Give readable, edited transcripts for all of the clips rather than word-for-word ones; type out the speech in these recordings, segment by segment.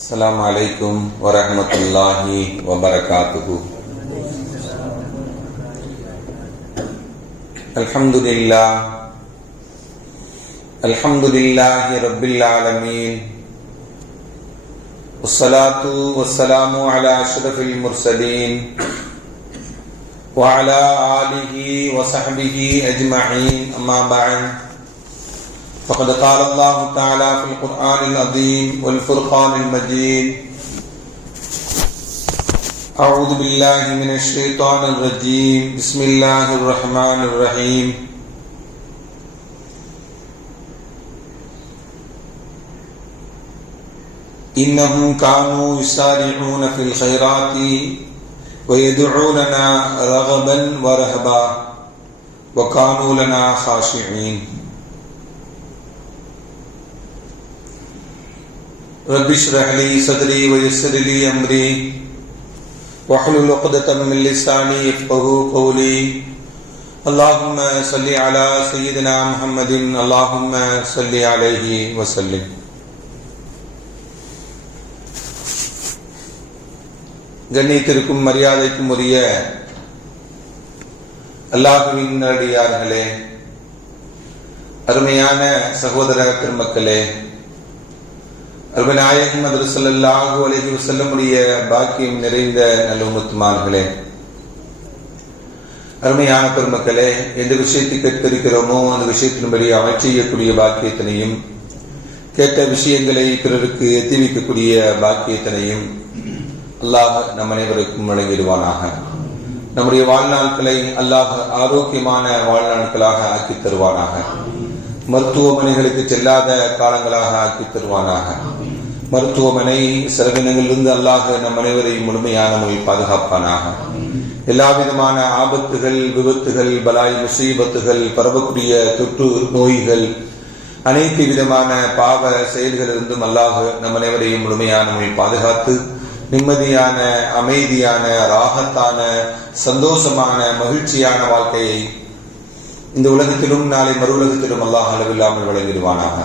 السلام عليكم ورحمة الله وبركاته. الحمد لله رب العالمين، والصلاة والسلام على أشرف المرسلين وعلى آله وصحبه أجمعين، أما بعد، فقد قال الله تعالى في القرآن العظيم والفرقان المجيد: أعوذ بالله من الشيطان الرجيم، بسم الله الرحمن الرحيم. إنهم كانوا يسارعون في الخيرات ويدعوننا رغبا ورهبا وكانوا لنا خاشعين. رب اشرح لي صدري ويسر لي أمري واحلل عقدة من لساني يفقهوا قولي. اللهم صل على سيدنا محمد، اللهم صل عليه وسلم. கண்ணியத்திற்கும் மரியாதைக்கும் உரிய அல்லாஹ்வின் நல்லடியார்களே, அருமையான சகோதர பெருமக்களே, அருமைநாயகம் ஸல்லல்லாஹு அலைஹி வஸல்லம் உடைய பாக்கியம் நிறைந்த நல்ல உம்மத்துமார்களே, அருமையான பெருமக்களே, எந்த விஷயத்தை கேட்கிறோமோ அந்த விஷயத்தின்படி அமல் செய்யக்கூடிய பாக்கியத்தினையும், கேட்ட விஷயங்களை பிறருக்கு எத்தி வைக்கக்கூடிய பாக்கியத்தினையும் அல்லாஹ் நம் அனைவருக்கும் வழங்கிடுவானாக. நம்முடைய வாழ்நாட்களை அல்லாஹ் ஆரோக்கியமான வாழ்நாட்களாக ஆக்கி தருவானாக. மருத்துவமனைகளுக்கு செல்லாத காலங்களாக ஆக்கி தருவானாக. மருத்துவமனை செலவினங்களிலிருந்து அல்லாஹ் நம் அனைவரையும் முழுமையான முறையில் பாதுகாப்பானாக. எல்லா விதமான ஆபத்துகள், விபத்துகள், பலாய் முசீபத்துகள், பரவக்கூடிய தொற்று நோய்கள், அனைத்து விதமான பாவ செயல்களிலிருந்தும் அல்லாஹ் நம் அனைவரையும் முழுமையான முறையில் பாதுகாத்து நிம்மதியான, அமைதியான, ராகத்தான, சந்தோஷமான, மகிழ்ச்சியான வாழ்க்கையை இந்த உலகத்திலும் நாளை மறு உலகத்திலும் அல்லாஹ் அளவில்லாமல் வழங்கிடுவானாக.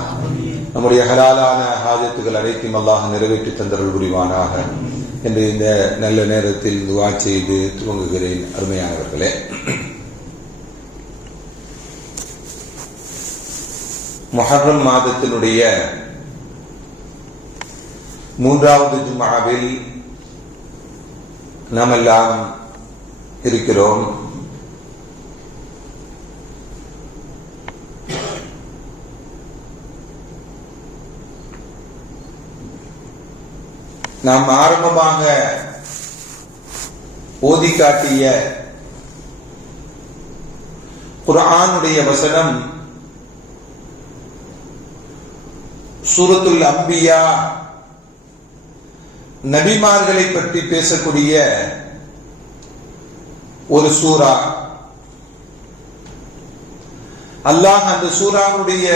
நம்முடைய ஹலாலான ஹாஜத்துகள் அனைத்தையும் அல்லாஹ் நிறைவேற்றி தந்தருள் புரிவானாக என்று இந்த நல்ல நேரத்தில் துஆ செய்து துவங்குகிறேன். அருமையானவர்களே, முஹர்ரம் மாதத்தினுடைய 3வது ஜும்ஆவில் நாம் எல்லாம் இருக்கிறோம். நாம் ஆரம்பமாக ஓதி காட்டிய குர்ஆனுடைய வசனம் சூரத்துல் அம்பியா, நபிமார்களை பற்றி பேசக்கூடிய ஒரு சூரா. அல்லாஹ் அந்த சூராவுடைய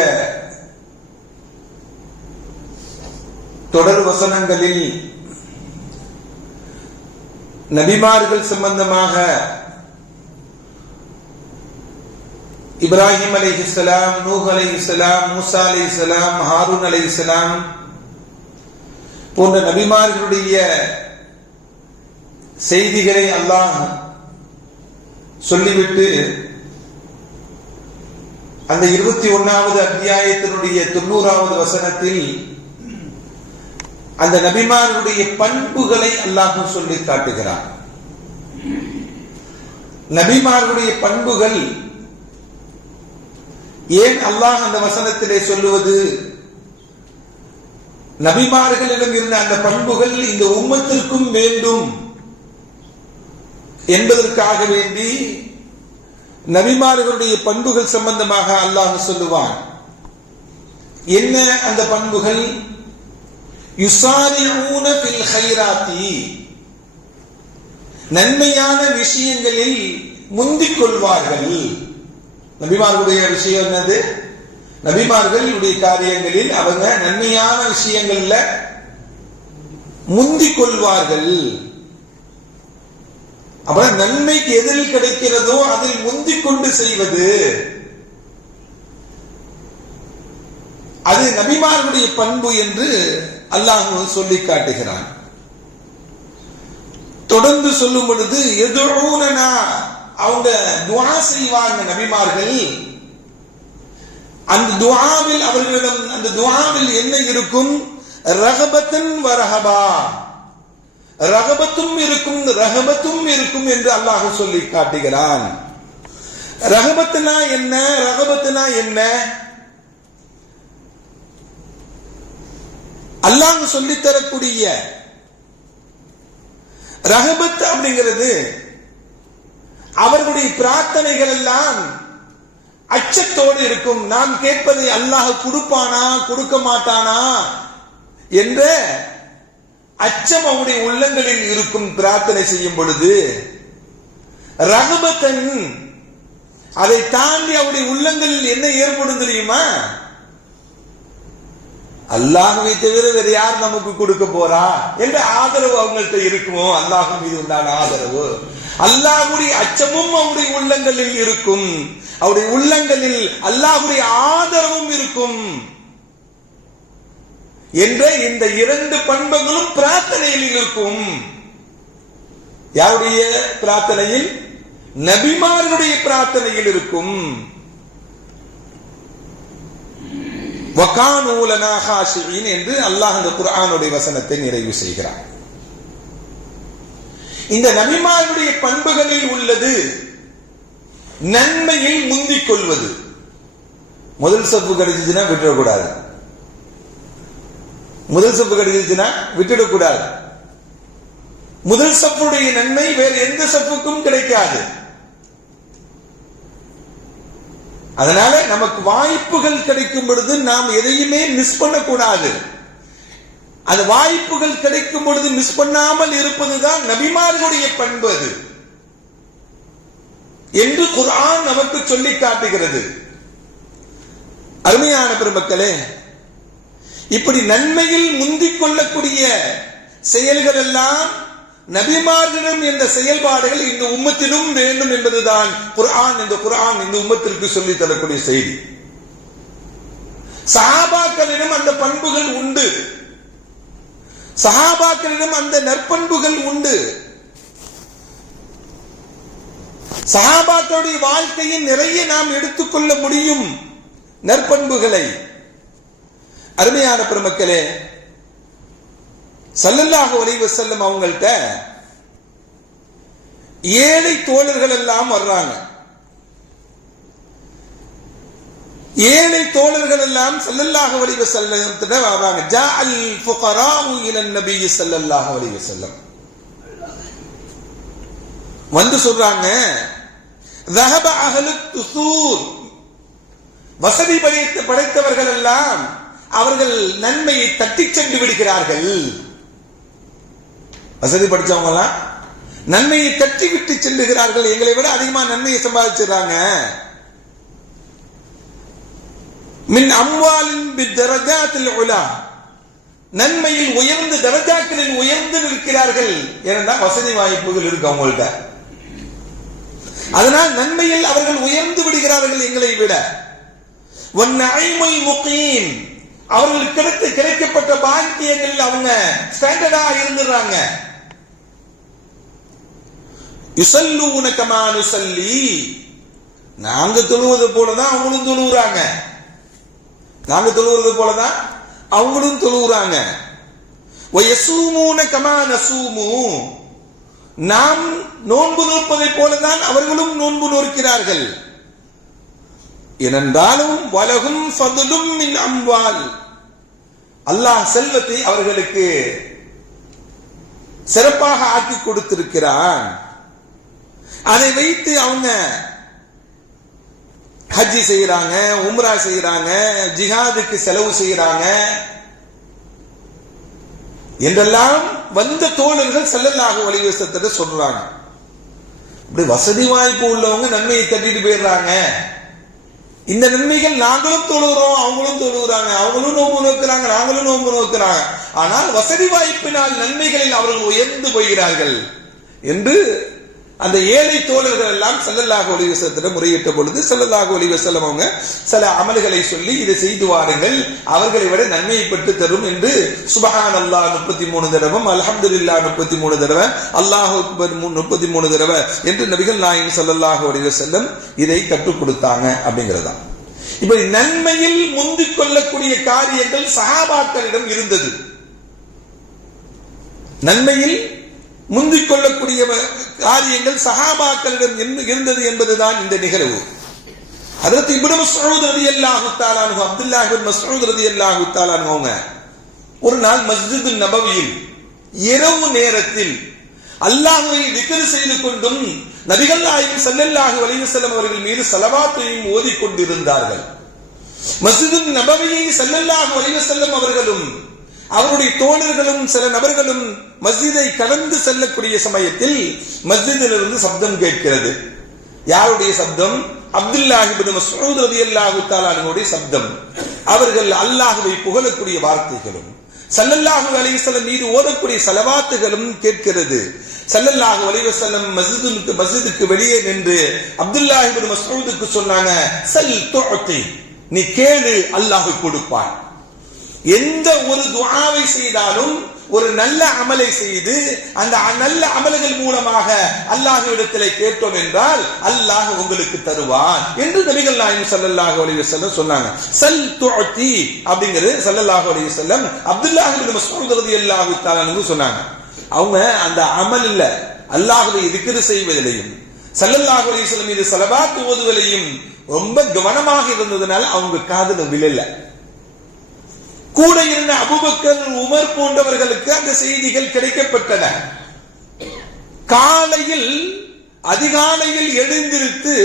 தொடர் வசனங்களில் நபிமார்கள் சம்பந்தமாக இப்ராஹிம் அலைஹிஸ்ஸலாம், நூஹ் அலைஹிஸ்ஸலாம், மூசா அலைஹிஸ்ஸலாம், ஹாரூன் அலைஹிஸ்ஸலாம் போன்ற நபிமார்களுடைய செய்திகளை அல்லாஹ் சொல்லிவிட்டு அந்த 21வது அத்தியாயத்தினுடைய 90வது வசனத்தில் அந்த நபிமார்களுடைய பண்புகளை அல்லாஹ் சொல்லி காட்டுகிறார். நபிமார்களுடைய பண்புகள் ஏன் அல்லாஹ் அந்த வசனத்திலே சொல்லுவது? நபிமார்களிடம் இருந்த அந்த பண்புகள் இந்த உம்மத்திற்கும் வேண்டும் என்பதற்காக வேண்டி நபிமார்களுடைய பண்புகள் சம்பந்தமாக அல்லாஹ் சொல்லுவான். என்ன அந்த பண்புகள்? யுசாரிஊன ஃபில் கைராத்தி, நன்மையான விஷயங்களில் முந்திக் கொள்வார்கள். நபிமார்களுடைய விஷயம் என்னது? நபிமார்களுடைய காரியங்களில் அவங்க நன்மையான விஷயங்கள்ல முந்திக் கொள்வார்கள். அப்புறம் நன்மைக்கு எதில் கிடைக்கிறதோ அதில் முந்திக் கொண்டு செய்வது, அது நபிமார்களுடைய பண்பு என்று அல்லாஹ் சொல்லி காட்டுகிறான். தொடர்ந்து சொல்லும் பொழுது எதுனா அவங்க துஆ செய்வாங்க நபிமார்கள். அந்த துஆவில் அவர்களிடம் அந்த துஆவில் என்ன இருக்கும்? ரகபத்தன் வரஹபா, ரகபத்தும் இருக்கும் ரகபத்தும் இருக்கும் என்று அல்லாஹ் சொல்லி காட்டுகிறான். ரகபத்துனா என்ன, ரகபத்துனா என்ன? அல்லாஹ் சொல்லித் தரக்கூடிய ரஹபத் அப்படிங்கிறது அவர்களுடைய பிரார்த்தனைகள் எல்லாம் அச்சத்தோடு இருக்கும். நாம் கேட்பதை அல்லாஹ் கொடுப்பானா கொடுக்க மாட்டானா என்ற அச்சம் அவருடைய உள்ளங்களில் இருக்கும். பிரார்த்தனை செய்யும் பொழுது ரஹபத்தன், அதை தாண்டி அவருடைய உள்ளங்களில் என்ன ஏற்படும் தெரியுமா? அல்லாஹ்வை தவிர வேறு யார் நமக்கு கொடுக்க போறா என்ற ஆதரவு அவங்கள்ட்ட இருக்குமோ. அல்லாஹ் மீது உண்டான ஆதரவு, அல்லாஹ்வுடைய அச்சமும் அவருடைய உள்ளங்களில் இருக்கும். அவருடைய உள்ளங்களில் அல்லாஹ்வுடைய ஆதரவும் இருக்கும் என்ற இந்த இரண்டு பண்புகளும் பிரார்த்தனையில் இருக்கும். யாருடைய பிரார்த்தனையில்? நபிமார்களுடைய பிரார்த்தனையில் இருக்கும். வகானூ லனா ஹாஷிஈன் என்று அல்லாஹ் இந்த குர்ஆனுடைய வசனத்தை நிறைவு செய்கிறார். இந்த நபிமார்களுடைய பண்புகளில் உள்ளது நன்மையில் முந்திக் கொள்வது. முதல் சப்பு கிடைச்சிச்சுன்னா விட்டுடக்கூடாது. முதல் சப்பு கிடைச்சிச்சுன்னா விட்டுடக்கூடாது. முதல் சப்புடைய நன்மை வேறு எந்த சப்புக்கும் கிடைக்காது. அதனால நமக்கு வாய்ப்புகள் கிடைக்கும் பொழுது நாம் எதையுமே மிஸ் பண்ணக்கூடாது. அந்த வாய்ப்புகள் கிடைக்கும் பொழுது மிஸ் பண்ணாமல் இருப்பதுதான் நபிமார்களுடைய பண்பு அது என்று குர்ஆன் நமக்கு சொல்லி காட்டுகிறது. அருமையான பெருமக்களே, இப்படி நன்மையில் முந்திக் கொள்ளக்கூடிய செயல்கள் எல்லாம் நபிமார்களிடம் என்ற செயல்பாடுகள் இந்த உம்மத்திலும் வேண்டும் என்பதுதான் குர்ஆன் இந்த உம்மத்திற்கு சொல்லி தரக்கூடிய செய்தி. சஹாபாக்களிடம் அந்த பண்புகள் உண்டு, சஹாபாக்களிடம் அந்த நற்பண்புகள் உண்டு. சஹாபாக்களுடைய வாழ்க்கையில் நிறைய நாம் எடுத்துக்கொள்ள முடியும் நற்பண்புகளை. அருமையான பெருமக்களே, ஸல்லல்லாஹு அலைஹி வஸல்லம் அவங்கள்ட்ட ஏழை தோழர்கள் எல்லாம் வர்றாங்க. ஏழை தோழர்கள் எல்லாம் ஸல்லல்லாஹு அலைஹி வஸல்லம் வர்றாங்க. ஜாஅல் ஃபுகராஉ இலன் நபி ஸல்லல்லாஹு அலைஹி வஸல்லம் வந்து சொல்றாங்க, ذهب اهل الثور, வசதி படைத்தவர்கள் எல்லாம் அவர்கள் நன்மையை தட்டி சென்று விடுகிறார்கள். வசதி படிச்சவங்க எல்லாம் நன்மையை தட்டி விட்டு செல்லுகிறார்கள். எங்களை விட அதிகமா நன்மையை சம்பாதிச்சிடறாங்க. மின் அம்வாலின் பித்தரஜாத்தில் உலா, நன்மையில் உயர்ந்து தரஜாக்களில் உயர்ந்து நிற்கிறார்கள். ஏனென்றால் வசதி வாய்ப்புகள் இருக்கு அவங்கள்ட்ட. அதனால் நன்மையில் அவர்கள் உயர்ந்து விடுகிறார்கள் எங்களை விட. வன்னஐமுல் முகீம், அவர்களுக்கு கிடைக்கப்பட்ட பாக்கியங்கள் அவங்க ஸ்டாண்டர்டா இருந்துறாங்க. யுஸல்லூன கமா நுஸல்லி, நாங்க தொழுவது போலதான் அவங்களும் தொழுகிறாங்க. நாங்க தொழுவது போலதான் அவங்களும் தொழுகிறாங்க. வயஸூமூன கமா நஸூமு, நாம் நோன்பு நோற்பதை போலதான் அவர்களும் நோன்பு நோக்கிறார்கள். ஏனென்றாலும் வலகும் ஃபதுலும் மின் அம்வால், அல்லாஹ் செல்வத்தை அவர்களுக்கு சிறப்பாக ஆக்கி கொடுத்திருக்கிறான். அதை வைத்து அவங்க ஹஜ்ஜி செய்யறாங்க, உம்ரா செய்யறாங்க, ஜிஹாதுக்கு செலவு செய்யறாங்க என்றெல்லாம் வந்த தோழர்கள் ஸல்லல்லாஹு அலைஹி வஸல்லம் சொல்றாங்க. இப்படி வசதி வாய்ப்பு உள்ளவங்க நன்மையை தட்டிட்டு போயிடுறாங்க. இந்த நன்மைகள் நாங்களும் தொழுகிறோம், அவங்களும் தொழுகிறாங்க, அவங்களும் நோன்பு நோக்கிறாங்க, நாங்களும் நோன்பு நோக்கிறாங்க. ஆனால் வசதி வாய்ப்பினால் நன்மைகளில் அவர்கள் உயர்ந்து போகிறார்கள் என்று அந்த ஏழை தோழர்கள் எல்லாம் ஸல்லல்லாஹு அலைஹி வஸல்லம் முறையிட்ட பொழுது ஸல்லல்லாஹு அலைஹி வஸல்லம் அவங்க சில அமல்களை சொல்லி இதை செய்து வாருங்கள், அவர்களை விட நன்மையை பெற்று தரும் என்று சுப்ஹானல்லாஹ் 33 தடவை, அல்ஹம்துலில்லாஹ் 33 தடவை, அல்லாஹு அக்பர் 33 தடவை என்று நபிகள் நாயகம் ஸல்லல்லாஹு அலைஹி வஸல்லம் இதை கற்றுக் கொடுத்தாங்க அப்படிங்கிறதா. இப்ப நன்மையில் முந்திக் கொள்ளக்கூடிய காரியங்கள் சஹாபாக்களிடம் இருந்தது. நன்மையில் முந்திக் கொள்ளக்கூடிய காரியங்கள் சஹாபாக்களிடம் இருந்தது என்பதுதான் இந்த நிகழ்வு. ஹஜ்ரத் இப்னு மஸ்ஊத் ரலியல்லாஹு தஆலா அன்ஹு, அப்துல்லாஹ் இப்னு மஸ்ஊத் ரலியல்லாஹு தஆலா அன்ஹு ஒரு நாள் மஸ்ஜிது நபவியில் இரவு நேரத்தில் அல்லாஹ்வை திக்ர் செய்து கொண்டும் நபிகள் நாயகம் ஸல்லல்லாஹு அலைஹி வஸல்லம் அவர்கள் மீது ஸலவாத்தையும் ஓதிக் கொண்டிருந்தார்கள். மஸ்ஜிது நபவியை ஸல்லல்லாஹு அலைஹி வஸல்லம் அவர்களும் அவருடைய தோழர்களும் சில நபர்களும் மஸ்ஜிதை கடந்து செல்லக்கூடிய சமயத்தில் மஸ்ஜிதிலிருந்து சப்தம் கேட்கிறது. யாருடைய சப்தம்? அப்துல்லாஹ் இப்னு மஸ்ஊத் ரலியல்லாஹு தஆலா அன்ஹுடைய சப்தம். அவர்கள் அல்லாஹ்வை புகழக்கூடிய வார்த்தைகளும் ஸல்லல்லாஹு அலைஹி வஸல்லம் மீது ஓதக்கூடிய ஸலவாத்துகளும் கேட்கிறது. ஸல்லல்லாஹு அலைஹி வஸல்லம் மஸ்ஜிதுக்கு வெளியே நின்று அப்துல்லாஹ் இப்னு மஸ்ஊதுக்கு சொன்னாங்க, சல் துஅதி, நீ கேளு, அல்லாஹ் கொடுப்பான். எந்த ஒரு துஆவை செய்தாலும் ஒரு நல்ல அமலை செய்து அந்த நல்ல அமல்கள் மூலமாக அல்லாஹ்விடத்திலே கேட்டோம் என்றால் அல்லாஹ் உங்களுக்கு தருவான் என்று நபிகள் நாயகம் ஸல்லல்லாஹு அலைஹி வஸல்லம் சொன்னாங்க. சல் துஅதி அப்படிங்கிறது ஸல்லல்லாஹு அலைஹி வஸல்லம் அப்துல்லாஹ் இப்னு மஸ்ஊத் ரலியல்லாஹு தஆலா அன்ஹு சொன்னாங்க. அவங்க அந்த அமல்ல அல்லாஹ்வை திக்ர் செய்வதிலையும் ஸல்லல்லாஹு அலைஹி வஸல்லம் மீது ஸலவாத் ஓதுவதிலையும் ரொம்ப கவனமாக இருந்ததனால அவங்க காதுல விழல. கூட இருந்த அபூபக்கர், உமர் போன்றவர்களுக்கு அந்த செய்திகள் கிடைக்கப்பட்டன. காலையில் அதிகாலையில் எழுந்திருத்து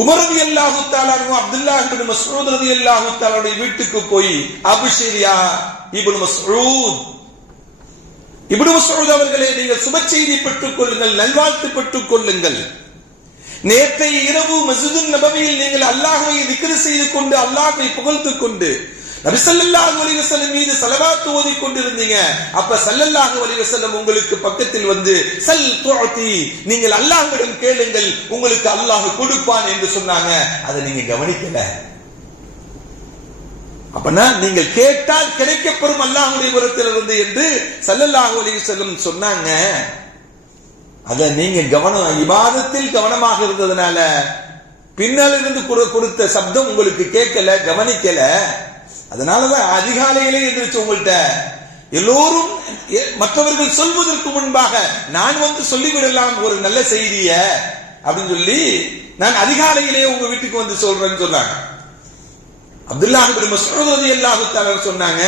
உமர் ரலியல்லாஹு தஆலா அன்ஹு அப்துல்லாஹ் இப்னு மஸ்ஊத் ரலியல்லாஹு தஆலா வீட்டுக்கு போய், அப்ஷிரியா இப்னு மஸ்ஊத், இப்னு மஸ்ஊத் அவர்களே, நீங்கள் சுப செய்தி பெற்றுக் கொள்ளுங்கள், நல்வாழ்த்து பெற்றுக் கொள்ளுங்கள். நேற்றைய இரவு மஸ்ஜிது நபவியில் நீங்கள் அல்லாஹ்வை திக்ர் செய்து கொண்டு அல்லாஹ்வை புகழ்ந்து கொண்டு நபி ஸல்லல்லாஹு அலைஹி வஸல்லம் மீது ஸலவாத் ஓதிக் கொண்டிருந்தீங்க. அப்ப ஸல்லல்லாஹு அலைஹி வஸல்லம் உங்களுக்கு பக்கத்தில் வந்து சல் துஅதி, நீங்கள் அல்லாஹ்விடம் கேளுங்கள், உங்களுக்கு அல்லாஹ் கொடுப்பான் என்று சொன்னாங்க. அதை நீங்க கவனிக்கல. அப்பனா நீங்கள் கேட்டால் கிடைக்கப்பெறும் அல்லாஹ்வுடைய புறத்திலிருந்து என்று ஸல்லல்லாஹு அலைஹி வஸல்லம் சொன்னாங்க. அத நீங்க இபாதத்தில் கவனமாக இருந்ததுனால பின்னால் இருந்து கொடுத்த சப்தம் உங்களுக்கு கேட்கல, கவனிக்கல. அதனாலதான் அதிகாலையிலே எதிர்த்து உங்கள்கிட்ட எல்லோரும் மற்றவர்கள் சொல்வதற்கு முன்பாக நான் வந்து சொல்லிவிடலாம் ஒரு நல்ல செய்திய அப்படின்னு சொல்லி நான் அதிகாலையிலே உங்க வீட்டுக்கு வந்து சொல்றேன்னு சொன்னாங்க. அப்துல்லாஹ் இப்னு மஸ்ஊத் ரலியல்லாஹு தஆலா சொன்னாங்க,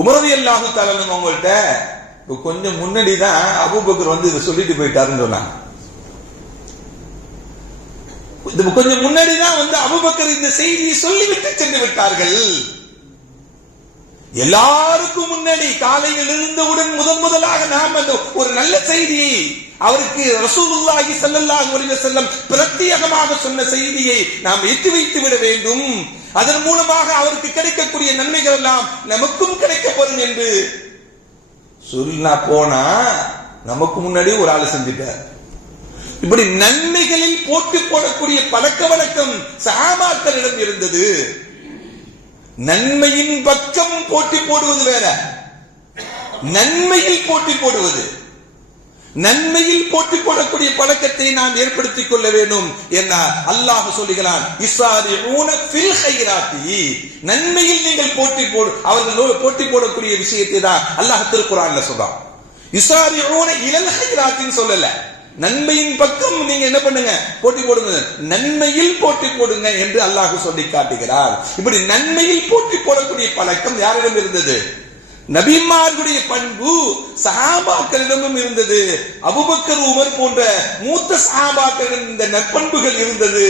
உமர் ரலியல்லாஹு தஆலா உங்கள்கிட்ட கொஞ்சம் முன்னாடிதான் அபூபக்கர் வந்து இதை சொல்லிட்டு போயிட்டாருன்னு சொன்னாங்க. கொஞ்சம் முன்னாடிதான் வந்து அபூபக்கர் இந்த செய்தியை சொல்லிவிட்டு சென்று விட்டார்கள். எல்லாருக்கும் முன்னாடி காலையில் இருந்தவுடன் முதலாக நாம் அந்த ஒரு நல்ல செய்தியை அவருக்கு ரசூலுல்லாஹி ஸல்லல்லாஹு அலைஹி வஸல்லம் பிரத்யேகமாக சொன்ன செய்தியை நாம் எட்டி வைத்து விட வேண்டும். அதன் மூலமாக அவருக்கு கிடைக்கக்கூடிய நன்மைகள் எல்லாம் நமக்கும் கிடைக்கப்படும் என்று சொல்ல போனா நமக்கு முன்னாடி ஒரு ஆள் செஞ்சிட்டார். இப்படி நன்மைகளில் போட்டி போடக்கூடிய பழக்க வழக்கம் சஹாபாக்களிடம் இருந்தது. நன்மையின் பக்கம் போட்டி போடுவது வேற, நன்மையில் போட்டி போடுவது. நன்மையில் போட்டி போடக்கூடிய பழக்கத்தை நாம் ஏற்படுத்திக் கொள்ள வேண்டும் என்ன அல்லாஹ் சொல்லுகிறான், இஸ்ஸாரிஊன ஃபில் கைராத்தி, நன்மையில் நீங்கள் போட்டி போடு, அவர்களோடு போட்டி போடக்கூடிய விஷயத்தை தான் அல்லாஹ் திருக்குர்ஆன்ல சொல்றான். இஸ்ஸாரிஊன இலல் கைராத்தின்னு சொல்லல, நன்மையின் பக்கம் நீங்க என்ன பண்ணுங்க, போட்டி போடுங்க, நன்மையில் போட்டி போடுங்க என்று அல்லாஹ் சொல்லி காட்டுகிறார். இப்படி நன்மையில் போட்டி போடக்கூடிய பழக்கம் யாரிடம் இருந்தது? நபிமார்களுடைய பண்பு சஹாபாக்களிடமும் இருந்தது. அபூபக்கர், உமர் போன்ற மூத்த சஹாபாக்களிடம் இந்த நற்பண்புகள் இருந்தது.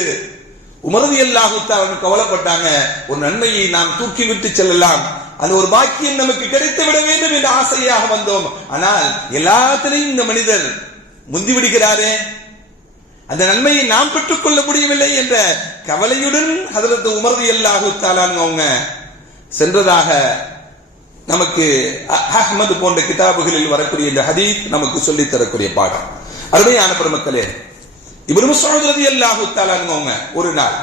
உமர் ரலியல்லாஹு தஆலா கவலைப்பட்டாங்க, ஒரு நன்மையை நாம் தூக்கி விட்டு செல்லலாம், அது ஒரு பாக்கியம் நமக்கு கிடைத்து விட வேண்டும் என்ற ஆசையாக வந்தோம். ஆனால் எல்லாத்திலையும் இந்த மனிதர் முந்தி விடுகிறாரே, அந்த நன்மையை நாம் பெற்றுக் கொள்ள முடியவில்லை என்ற கவலையுடன் ஹஜ்ரத் உமர் ரலியல்லாஹு தஆலா அவங்க சென்றதாக நமக்கு அஹ்மது போன்ற கிதாபுகளில் வரக்கூடிய இந்த ஹதீஸ் நமக்கு சொல்லித் தரக்கூடிய பாடம். அருமையான பெருமக்களே, இப்னு மஸ்ஊத் ரலியல்லாஹு தஆலா அன்ஹு ஒரு நாள்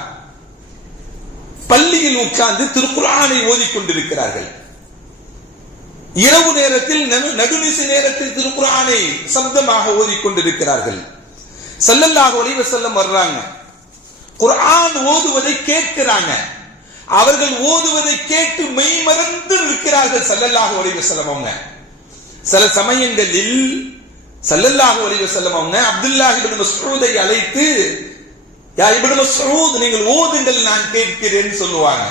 பள்ளியில் உட்கார்ந்து திருக்குர்ஆனை ஓதிக்கொண்டிருக்கிறார்கள். இரவு நேரத்தில், நடுநிசி நேரத்தில் திருக்குர்ஆனை சப்தமாக ஓதிக்கொண்டிருக்கிறார்கள். ஸல்லல்லாஹு அலைஹி வஸல்லம் வர்றாங்க, குர்ஆன் ஓதுவதை கேட்கிறாங்க. அவர்கள் ஓதுவதை கேட்டு மெய் மறந்து இருக்கிறார்கள் ஸல்லல்லாஹு அலைஹி வஸல்லம் அவங்க. சில சமயங்களில் ஸல்லல்லாஹு அலைஹி வஸல்லம் அவங்க அப்துல்லாஹ் இப்னு மஸ்ஊதை அழைத்து, யா இப்னு மஸ்ஊத், நீங்கள் ஓதுங்கள், நான் கேட்கிறேன் சொல்லுவாங்க.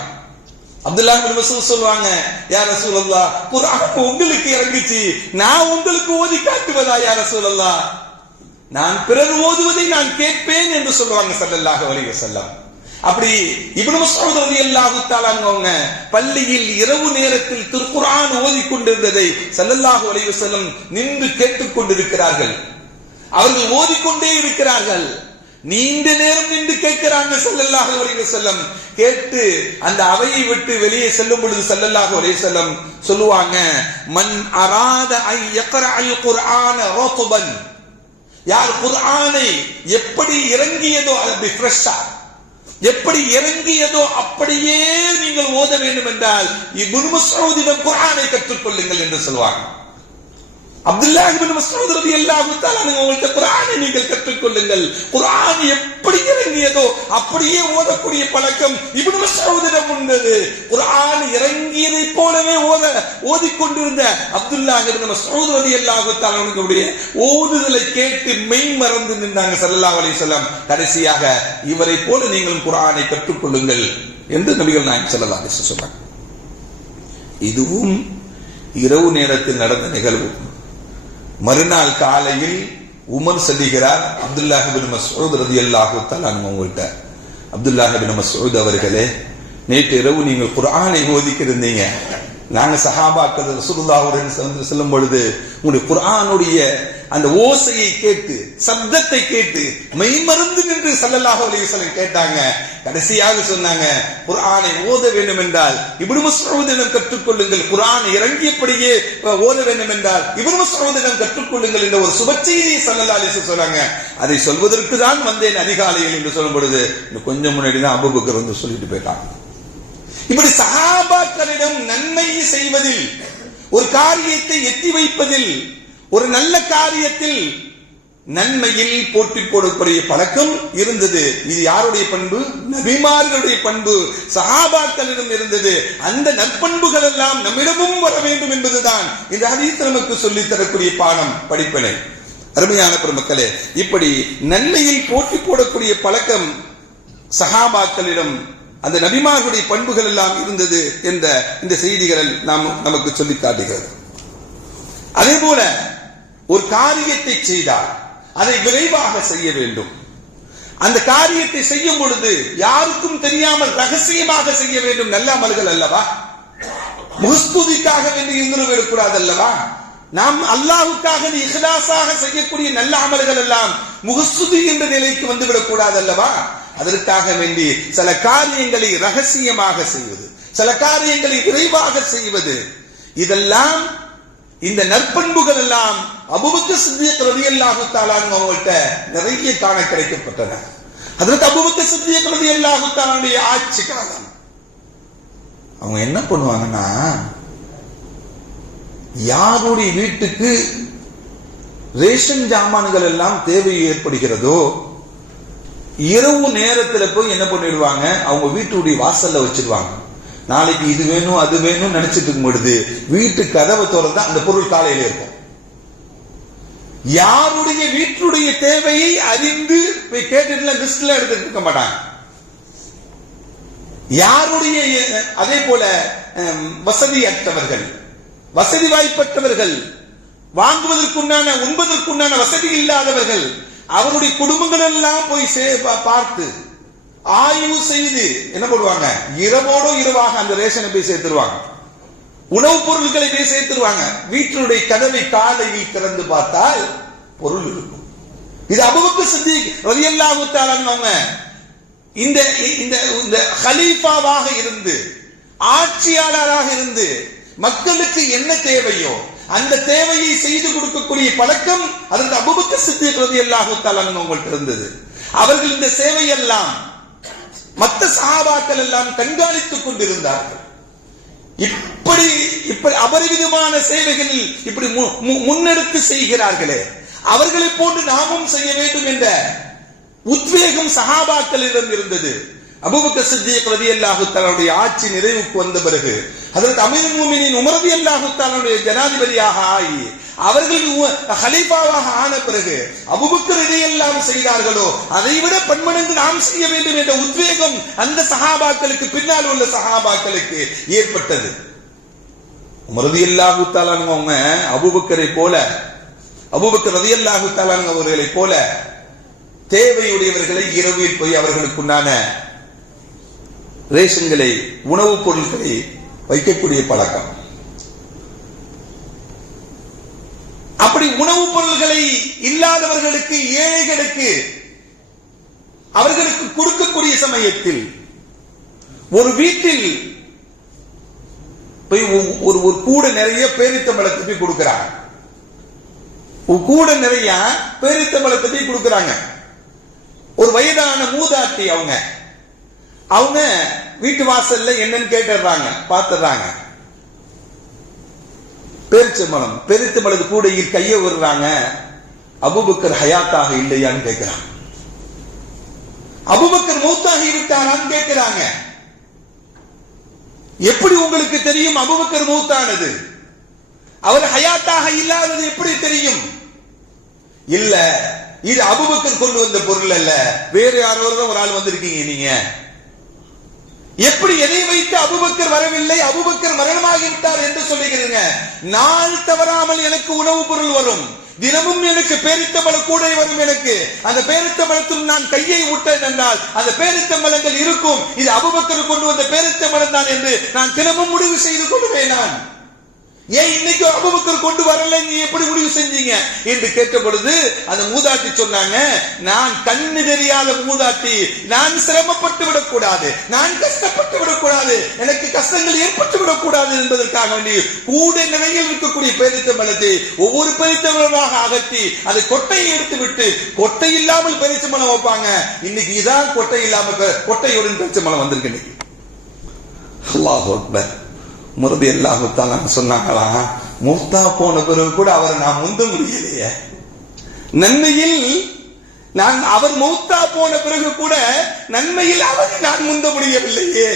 அப்துல்லாஹ் இப்னு மஸ்ஊத் சொல்லுவாங்க, யா ரசூலல்லாஹ், குர்ஆன் உங்களுக்கு இறங்குச்சு, நான் உங்களுக்கு ஓதி காட்டுவதா யா ரசூலல்லாஹ்? நான் பிறர் ஓதுவதை நான் கேட்பேன் என்று சொல்லுவாங்க ஸல்லல்லாஹு அலைஹி வஸல்லம். அப்படி இப்னு மஸ்ஊத் ரலியல்லாஹு தஆலா அவங்க பள்ளியில் இரவு நேரத்தில் திருக்குர்ஆன் ஓதிக்கொண்டிருந்ததை ஸல்லல்லாஹு அலைஹி வஸல்லம் நின்று கேட்டுக் கொண்டிருக்கிறார்கள். அவர்கள் ஓதிக்கொண்டே இருக்கிறார்கள். நீண்ட நேரம் நின்று கேட்கிறாங்க ஸல்லல்லாஹு அலைஹி வஸல்லம். கேட்டு அந்த அவையை விட்டு வெளியே செல்லும் பொழுது ஸல்லல்லாஹு அலைஹி வஸல்லம் சொல்லுவாங்க, மன் அராத அன் யக்ரஅல் குர்ஆன ரத்பன், யார் குர்ஆனை எப்படி இறங்கியதோ அது ஃப்ரெஷ்ஷா எப்படி இறங்கியதோ அப்படியே நீங்கள் ஓத வேண்டும் என்றால் இப்னு மஸ்ஊதிடம் குர்ஆனை கற்றுக்கொள்ளுங்கள் என்று சொல்வாங்க. அப்துல்லாஹ் இப்னு மஸ்ஊத் ரலியல்லாஹு தஆலா அவங்கள்ட்ட குர்ஆனை நீங்கள் கற்றுக்கொள்ளுங்கள். குர்ஆன் எப்படி இறங்கியதோ அப்படியே ஓதக்கூடிய பழக்கம் இப்னு மஸ்ஊதிடம் இருந்தது. குர்ஆன் இறங்கியதை போலவே ஓதிக்கொண்டிருந்த அப்துல்லாஹ் இப்னு மஸ்ஊத் ரலியல்லாஹு தஆலா அவங்களுடைய ஓதுதலை கேட்டு மெய் மறந்து நின்றாங்க ஸல்லல்லாஹு அலைஹி வஸல்லம். கடைசியாக இவரை போல நீங்களும் குர்ஆனை கற்றுக்கொள்ளுங்கள் என்று நபிகள் நாயகம் ஸல்லல்லாஹு அலைஹி வஸல்லம் சொன்னாங்க. இதுவும் இரவு நேரத்தில் நடந்த நிகழ்வு. மறுநாள் காலையில் உமர் சொல்லுகிறார், அப்துல்லாஹ் இப்னு மஸ்ஊத் ரலியல்லாஹு தஆலா அவங்கள்ட்ட, அப்துல்லாஹ் இப்னு மஸ்ஊத் அவர்களே, நேற்று இரவு நீங்கள் குர்ஆனை ஓதிக்கிருந்தீங்க. நாங்க சஹாபாக்கள் ரசூலுல்லாஹுடன் செல்லும் பொழுது உங்களுடைய குர்ஆனுடைய அந்த ஓசையை கேட்டு, சப்தத்தை கேட்டு மெய்மறந்து நின்று ஸல்லல்லாஹு அலைஹி வஸல்லம் கேட்டாங்க. கடைசியாக சொன்னாங்க, குர்ஆனை ஓத வேண்டும் என்றால் இப்னு மஸ்ஊதிடம் கற்றுக்கொள்ளுங்கள், குர்ஆன் இறங்கியபடியே ஓத வேண்டும் என்றால் இப்னு மஸ்ஊதிடம் கற்றுக்கொள்ளுங்கள் என்ற ஒரு சுபச்செய்தியை ஸல்லல்லாஹு அலைஹி வஸல்லம் சொன்னாங்க. அதை சொல்வதற்கு தான் வந்தேன் அதிகாலையில் என்று சொல்லும் பொழுது கொஞ்சம் முன்னாடி தான் அபூபக்கர் வந்து சொல்லிட்டு போயிட்டாங்க. இப்படி சஹாபாக்களிடம் நன்மையை செய்வதில், ஒரு காரியத்தை எத்தி வைப்பதில், ஒரு நல்ல காரியத்தில் நன்மையில் போட்டி போடக்கூடிய பழக்கம் இருந்தது. இது யாருடைய பண்பு? நபிமார்களுடைய பண்பு, சஹாபாக்களிடம் இருந்தது. அந்த நற்பண்புகள் எல்லாம் நம்மிடமும் வர வேண்டும் என்பதுதான் இந்த ஹதீஸ் நமக்கு சொல்லித் தரக்கூடிய பாடம், படிப்பினை. அருமையான பெருமக்களே, இப்படி நன்மையில் போட்டி போடக்கூடிய பழக்கம் சஹாபாக்களிடம், அந்த நபிமார்களுடைய பண்புகள் எல்லாம் இருந்தது என்ற இந்த செய்திகள் நமக்கு சொல்லி காட்டுகிறது. அதே போல ஒரு காரியத்தை செய்தால் அதை விரைவாக செய்ய வேண்டும். அந்த காரியத்தை செய்யும் பொழுது யாருக்கும் தெரியாமல் ரகசியமாக செய்ய வேண்டும். நல்ல அமல்கள் அல்லவா, முகஸ்துதிக்காக வேண்டி இருந்தும் விடக்கூடாது அல்லவா. நாம் அல்லாஹ்வுக்காக இஹ்லாஸாக செய்யக்கூடிய நல்ல அமல்கள் எல்லாம் முகஸ்துதி என்ற நிலைக்கு வந்துவிடக் கூடாது அல்லவா. அதற்காக வேண்டி சில காரியங்களை ரகசியமாக செய்வது, சில காரியங்களை விரைவாக செய்வது, இதெல்லாம் இந்த நற்பண்புகள் எல்லாம் அபூபக்கர் சித்திக் ரலியல்லாஹு தஆலா அவங்கள்ட்ட நிறைய காண கிடைக்கப்பட்டன. ஹஜ்ரத் அபூபக்கர் சித்திக் ரலியல்லாஹு தஆலாவுடைய ஆட்சி காலம் அவங்க என்ன பண்ணுவாங்கன்னா, யாருடைய வீட்டுக்கு ரேஷன் ஜாமான்கள் எல்லாம் தேவை ஏற்படுகிறதோ இரவு நேரத்தில் போய் என்ன பண்ணிடுவாங்க, அவங்க வீட்டுடைய வாசல்ல வச்சிருவாங்க. நாளைக்கு இது வேணும் அது வேணும் நினைச்சிட்டு இருக்கும் பொழுது வீட்டு கதவை திறந்தா அந்த பொருள் காலையில இருக்கும். யாருடைய வீட்டுடைய தேவையை அறிந்து போய் கேட்டுல லிஸ்ட்ல எடுத்துட்டு இருக்க மாட்டாங்க. யாருடைய, அதே போல வசதியற்றவர்கள், வசதி வாய்ப்பற்றவர்கள், வாங்குவதற்குண்டான உண்பதற்குண்டான வசதி இல்லாதவர்கள், அவருடைய குடும்பங்கள் எல்லாம் போய் பார்த்து ஆய்வு செய்து என்ன பண்ணுவாங்க, இரவோடு இரவாக அந்த ரேஷனை போய் சேர்த்துருவாங்க, உணவுப் பொருட்களை போய் சேர்த்துருவாங்க. வீட்டினுடைய கதவை காலையில் திறந்து பார்த்தால் பொருள் இருக்கும். இது அபூபக்கர் சித்திக் ரலியல்லாஹு தஆலா அவங்க இந்த இந்த கலீஃபாவாக இருந்து, ஆட்சியாளராக இருந்து, மக்களுக்கு என்ன தேவையோ அந்த தேவையை செய்து கொடுக்கக்கூடிய பழக்கம் அதற்கு அபூபக்கர் சித்திக் ரலியல்லாஹு தஆலா அவங்கள்ட்ட இருந்தது. அவர்கள் இந்த சேவையெல்லாம் மற்ற சஹாபாக்கள் எல்லாம் கண்காணித்துக் கொண்டிருந்தார்கள். இப்படி அபரிவிதமான சேவைகளில் இப்படி முன்னெடுத்து செய்கிறார்களே, அவர்களை போன்று நாமும் செய்ய வேண்டும் என்ற உத்வேகம் சஹாபாக்களிடம் இருந்தது. அபூபக்கர் சித்திக் ரலியல்லாஹு தஆலாவுடைய ஆட்சி நிறைவுக்கு வந்த பிறகு ஹஜ்ரத் அமீருல் முஃமினீன் உமர் ரலியல்லாஹு தஆலாவுடைய ஜனாதிபதியாக ஆகி அவர்கள் ஹலீஃபாவாக ஆன பிறகு அபூபக்கர் எதையெல்லாம் செய்தார்களோ அதைவிட பன்மடங்கு நாம் செய்ய வேண்டும் என்ற உத்வேகம் அந்த சஹாபாக்களுக்கு பின்னால் உள்ள சஹாபாக்களுக்கு ஏற்பட்டது. உமர் ரலியல்லாஹு தஆலா அவங்க அபூபக்கரை போல, அபூபக்கர் ரலியல்லாஹு தஆலா அவர்களை போல தேவையுடையவர்களை இரவில் போய் அவர்களுக்குண்டான ரேஷன்களை, உணவுப் பொருட்களை வைக்கக்கூடிய பழக்கம். அப்படி உணவுப் பொருள்களை இல்லாதவர்களுக்கு, ஏழைகளுக்கு அவர்களுக்கு கொடுக்கக்கூடிய சமயத்தில் ஒரு வீட்டில் போய் ஒரு கூட நிறைய பேரித்தம்பழத்தை போய் கொடுக்கிறாங்க. கூட நிறைய பேரித்தம்பழத்தை போய் கொடுக்கிறாங்க. ஒரு வயதான மூதாட்டி அவங்க வீட்டு வாசல்ல என்னன்னு கேட்டுறாங்க, பாத்துறாங்க. பேரித்தம்பழத்து கூடையில் கையை விடுறாங்க. அபூபக்கர் ஹயாத்தாக இல்லையான்னு கேட்கிறாங்க. அபூபக்கர் மௌத்தாகி விட்டாரான்னு கேட்கிறாங்க. எப்படி உங்களுக்கு தெரியும் அபூபக்கர் மௌத்தானது? அவர் ஹயாத்தாக இல்லாதது எப்படி தெரியும்? இல்ல, இது அபூபக்கர் கொண்டு வந்த பொருள் அல்ல, வேறு யாரோ ஒரு ஆள் வந்திருக்கீங்க நீங்க. எப்படி எதை வைத்து அபூபக்கர் வரவில்லை, அபூபக்கர் மரணமாகிவிட்டார் என்று சொல்லுகிறீங்க? நாள் தவறாமல் எனக்கு உணவுப் பொருள் வரும், தினமும் எனக்கு பேரித்தம்பழ கூடை வரும். எனக்கு அந்த பேரித்தம்பழத்தில் நான் கையை விட்டேன் என்றால் அந்த பேரித்தம்பழங்கள் இருக்கும். இது அபூபக்கர் கொண்டு வந்த பேரித்தம்பழம் தான் என்று நான் தினமும் முடிவு செய்து கொள்வேன். நான் ஏன் இன்னைக்கு அபூபக்கர் கொண்டு வரல, நீ எப்படி முடிவு செஞ்சீங்க என்று கேட்ட பொழுது அந்த மூதாட்டி சொன்னாங்க, நான் கண்ணு தெரியாத மூதாட்டி, நான் சிரமப்பட்டு விடக்கூடாது, நான் கஷ்டப்பட்டு விடக்கூடாது, எனக்கு கஷ்டங்கள் ஏற்பட்டு விடக்கூடாது என்பதற்காக வேண்டி கூட நிலையில் இருக்கக்கூடிய பேரித்தம்பழத்தை ஒவ்வொரு பேரித்தம்பழமாக அகற்றி அதை கொட்டையை எடுத்து விட்டு, கொட்டை இல்லாமல் பேரித்தம்பழம் வைப்பாங்க. இன்னைக்கு இதான் கொட்டை இல்லாமல் கொட்டையுடன் பேரித்தம்பழம் வந்திருக்கு. அல்லாஹ் அக்பர். முரதி அல்லாஹ் சொன்னாங்களா, மூத்தா போன பிறகு கூட அவரை நான் முந்த முடியலையே. நன்மையில் நான் அவர் மௌத்தா போன பிறகு கூட நன்மையில் அவரை நான் முந்த முடியவில்லையே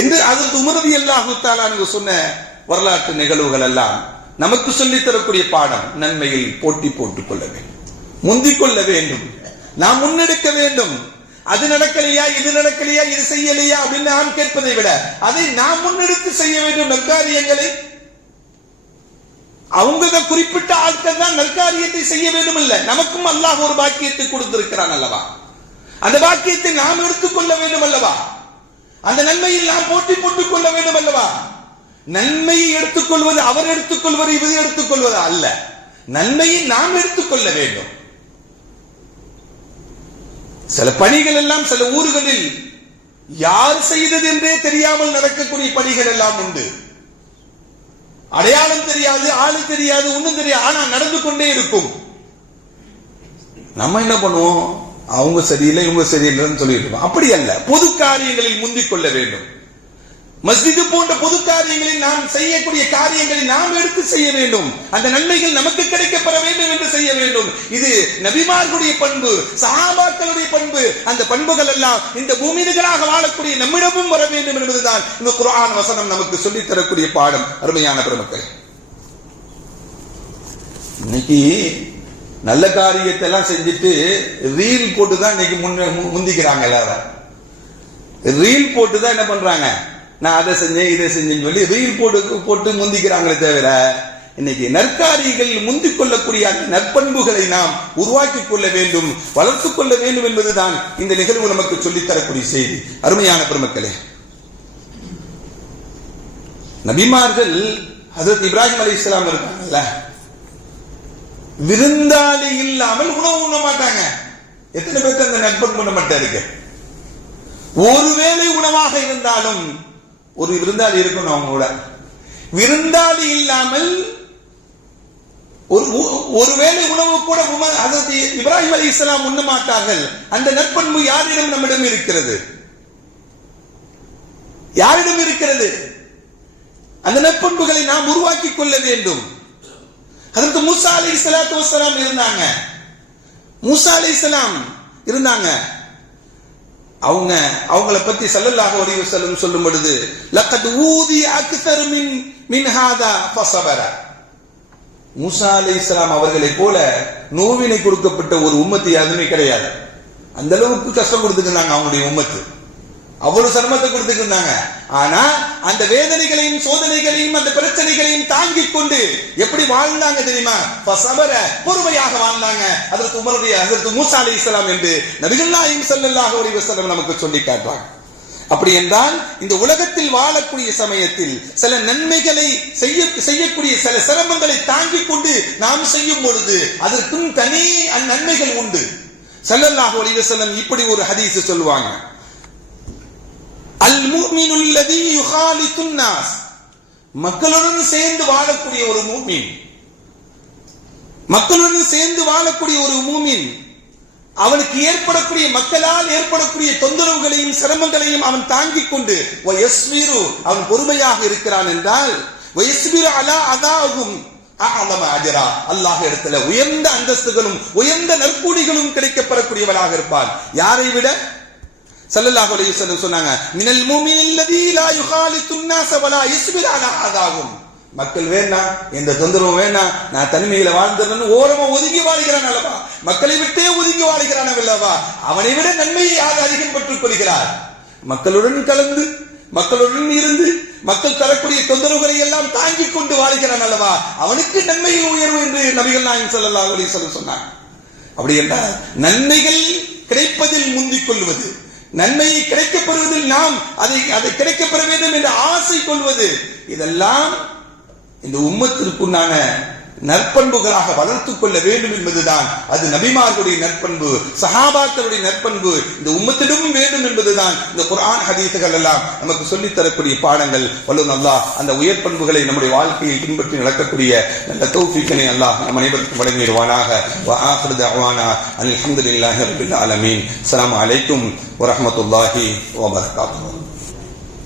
என்று அதற்கு உமர் ரலியல்லாஹு தஆலா சொன்ன வரலாற்று நிகழ்வுகள் எல்லாம் நமக்கு சொல்லித் தரக்கூடிய பாடம். நன்மையில் போட்டி போட்டுக் கொள்ள வேண்டும், முந்திக் கொள்ள வேண்டும், நாம் முன்னெடுக்க வேண்டும். அது நடக்கலையா, இது நடக்கலையா, இது செய்யலையா அப்படின்னு நாம் கேட்பதை விட அதை நாம் முன்னெடுத்து செய்ய வேண்டும். நற்காரியங்களை அவங்க குறிப்பிட்ட ஆட்கள் தான் நற்காரியத்தை செய்ய வேண்டும் இல்ல, நமக்கும் அல்லாஹ் ஒரு பாக்கியத்தை கொடுத்திருக்கிறான் அல்லவா? அந்த பாக்கியத்தை நாம் எடுத்துக்கொள்ள வேண்டும் அல்லவா? அந்த நன்மையில் நாம் போட்டி போட்டுக் கொள்ள வேண்டும் அல்லவா? நன்மையை எடுத்துக்கொள்வது அவர் எடுத்துக்கொள்வது, இவர் எடுத்துக்கொள்வது அல்ல, நன்மையை நாம் எடுத்துக்கொள்ள வேண்டும். சில பணிகள் எல்லாம் சில ஊர்களில் யார் செய்தது என்றே தெரியாமல் நடக்கக்கூடிய பணிகள் எல்லாம் உண்டு. அடையாளம் தெரியாது, ஆளு தெரியாது, ஒண்ணும் தெரியாது, ஆனா நடந்து கொண்டே இருக்கும். நம்ம என்ன பண்ணுவோம், அவங்க சரியில்லை இவங்க சரியில்லைன்னு சொல்லிட்டு இருக்கோம். அப்படி அல்ல, பொது காரியங்களில் முந்திக் கொள்ள வேண்டும். மஸ்ஜிது போன்ற பொது காரியங்களில் நாம் செய்யக்கூடிய காரியங்களை நாம் எடுத்து செய்ய வேண்டும். அந்த நன்மைகள் நமக்கு கிடைக்கப்பெற வேண்டும் என்று செய்ய வேண்டும். இது நபிமார்களுடைய பண்பு, சஹாபாக்களுடைய பண்பு. அந்த பண்புகள் எல்லாம் இந்த பூமிகளாக வாழக்கூடிய நம்மிடமும் வர வேண்டும் என்பதுதான் இந்த குர்ஆன் வசனம் நமக்கு சொல்லித் தரக்கூடிய பாடம். அருமையான பெருமக்களே, இன்னைக்கு நல்ல காரியத்தை எல்லாம் செஞ்சுட்டு ரீல் போட்டுதான் இன்னைக்கு முந்திக்கிறாங்க. எல்லாரும் ரீல் போட்டுதான் என்ன பண்றாங்க, நான் அதை செஞ்சேன் இதை செஞ்சேன்னு சொல்லி ரீல் போட்டு முந்திக்கிறாங்களே தவிர இன்னைக்கு நற்காரியங்களில் முந்திக் கொள்ளக்கூடிய அந்த நற்பண்புகளை நாம் உருவாக்கிக் கொள்ள வேண்டும், வளர்த்துக் கொள்ள வேண்டும் என்பதுதான் இந்த நிகழ்வு நமக்கு சொல்லித் தரக்கூடிய செய்தி. அருமையான பெருமக்களே, நபிமார்கள் ஹஜ்ரத் இப்ராஹிம் அலைஹிஸ்ஸலாம் இருக்காங்கல்ல, விருந்தாளி இல்லாமல் உணவு உண்ண மாட்டாங்க. எத்தனை பேருக்கு அந்த நற்பண்பு நம்மகிட்ட இருக்கு? ஒருவேளை உணவாக இருந்தாலும் ஒரு விருந்தாளி இருக்கணும் அவங்க கூட. விருந்தாளி இல்லாமல் ஒருவேளை உணவு கூட ஹஜ்ரத் இப்ராஹிம் அலைஹிஸ்ஸலாம் உண்ண மாட்டார்கள். அந்த நற்பண்பு யாரிடம் நம்மிடம் இருக்கிறது? யாரிடம் இருக்கிறது? அந்த நற்பண்புகளை நாம் உருவாக்கி கொள்ள வேண்டும். ஹஜ்ரத் மூசா அலைஹிஸ்ஸலாத்து வஸ்ஸலாம் இருந்தாங்க. மூசா அலைஹிஸ்ஸலாம் இருந்தாங்க. அவங்கள பத்தி ஸல்லல்லாஹு அலைஹி வஸல்லம் சொல்லும் பொழுது லகத் ஊதி அக்ஸர் மின் ஹாதா ஃபஸபர. மூசா அலைஹிஸ்ஸலாம் அவர்களை போல நோவினை கொடுக்கப்பட்ட ஒரு உம்மத்து யாருமே கிடையாது. அந்த அளவுக்கு கஷ்டம் கொடுத்துருந்தாங்க அவங்களுடைய உம்மத்து. அவ்வளவு சிரமத்தை கொடுத்துட்டு இருந்தாங்க. ஆனா அந்த வேதனைகளையும் சோதனைகளையும் அந்த பிரச்சனைகளையும் தாங்கிக் கொண்டு எப்படி வாழ்ந்தாங்க தெரியுமா? பொறுமையாக வாழ்ந்தாங்க. அதற்கு உமருடைய ஹஜ்ரத் மூசா அலைஹிஸ்ஸலாம் என்று நபிகள் நாயகம் ஸல்லல்லாஹு அலைஹி வஸல்லம் நமக்கு சொல்லி காட்டுறாங்க. அப்படி என்றால் இந்த உலகத்தில் வாழக்கூடிய சமயத்தில் சில நன்மைகளை செய்யக்கூடிய சில சிரமங்களை தாங்கிக் கொண்டு நாம் செய்யும் பொழுது அதற்கும் தனி நன்மைகள் உண்டு. ஸல்லல்லாஹு அலைஹி வஸல்லம் இப்படி ஒரு ஹதீஸ் சொல்லுவாங்க. அல் முஃமினுல் லதீ யுகாலித்துன் நாஸ். மக்களுடன் சேர்ந்து வாழக்கூடிய ஒரு மூமின், மக்களுடன் சேர்ந்து வாழக்கூடிய ஒரு மூமின், அவனுக்கு ஏற்படக்கூடிய மக்களால் ஏற்படக்கூடிய தொந்தரவுகளையும் சிரமங்களையும் அவன் தாங்கிக் கொண்டு வயஸ்மிரு அவன் பொறுமையாக இருக்கிறான் என்றால் வயஸ்மிரு அலா அதாகும் அஅலம அஜரா அல்லாஹ் இடத்துல உயர்ந்த அந்தஸ்துகளும் உயர்ந்த நற்கூலிகளும் கிடைக்கப்பெறக்கூடியவனாக இருப்பான். யாரை விட? ஸல்லல்லாஹு அலைஹி வஸல்லம் சொன்னாங்க, மினல் முஃமினில் லதீ லா யுகாலித்துன் நாஸ வலா யஸ்பிரு அலா அதாகும். மக்கள் வேண்டாம், எந்த தொந்தரவும் வேண்டாம், நான் தனிமையில வாழ்ந்துறேன்னு ஓரமா ஒதுங்கி வாழ்கிறான் அல்லவா, மக்களை விட்டே ஒதுங்கி வாழ்கிறான் அல்லவா, அவனை விட நன்மையை யார் அதிகம் பெற்றுக் கொள்கிறார்? மக்களுடன் கலந்து மக்களுடன் இருந்து மக்கள் தரக்கூடிய தொந்தரவுகளை எல்லாம் தாங்கிக் கொண்டு வாழ்கிறான் அல்லவா, அவனுக்கு நன்மையில் உயர்வு என்று நபிகள் நாயகம் ஸல்லல்லாஹு அலைஹி வஸல்லம் சொன்னாங்க. அப்படி என்றால் நன்மைகள் கிடைப்பதில் முந்திக் கொள்வது, நன்மையை கிடைக்கப்பெறுவதில் நாம் அதை கிடைக்கப்பெற வேண்டும் என்று ஆசை கொள்வது, இதெல்லாம் இந்த உம்மத்திற்குண்டான நற்பண்புகளாக வளர்த்துக் கொள்ள வேண்டும் என்பதுதான். அது நபிமார்களுடைய நற்பண்பு, சஹாபாக்களுடைய நற்பண்பு இந்த உம்மத்திலும் வேண்டும் என்பதுதான் இந்த குர்ஆன் ஹதீஸ்கள் எல்லாம் நமக்கு சொல்லித் தரக்கூடிய பாடங்கள். வல்லவன் அல்லாஹ் அந்த உயர் பண்புகளை நம்முடைய வாழ்க்கையில் பின்பற்றி நடக்கக்கூடிய நல்ல தௌஃபீக்கினை அல்லாஹ் நம் அனைவருக்கும் வழங்கிடுவானாக. வ ஆகிரு தஅவானா அல்ஹம்துலில்லாஹி ரப்பில் ஆலமீன். அஸ்ஸலாமு அலைக்கும் வரஹ்மத்துல்லாஹி வ பரகாத்துஹு.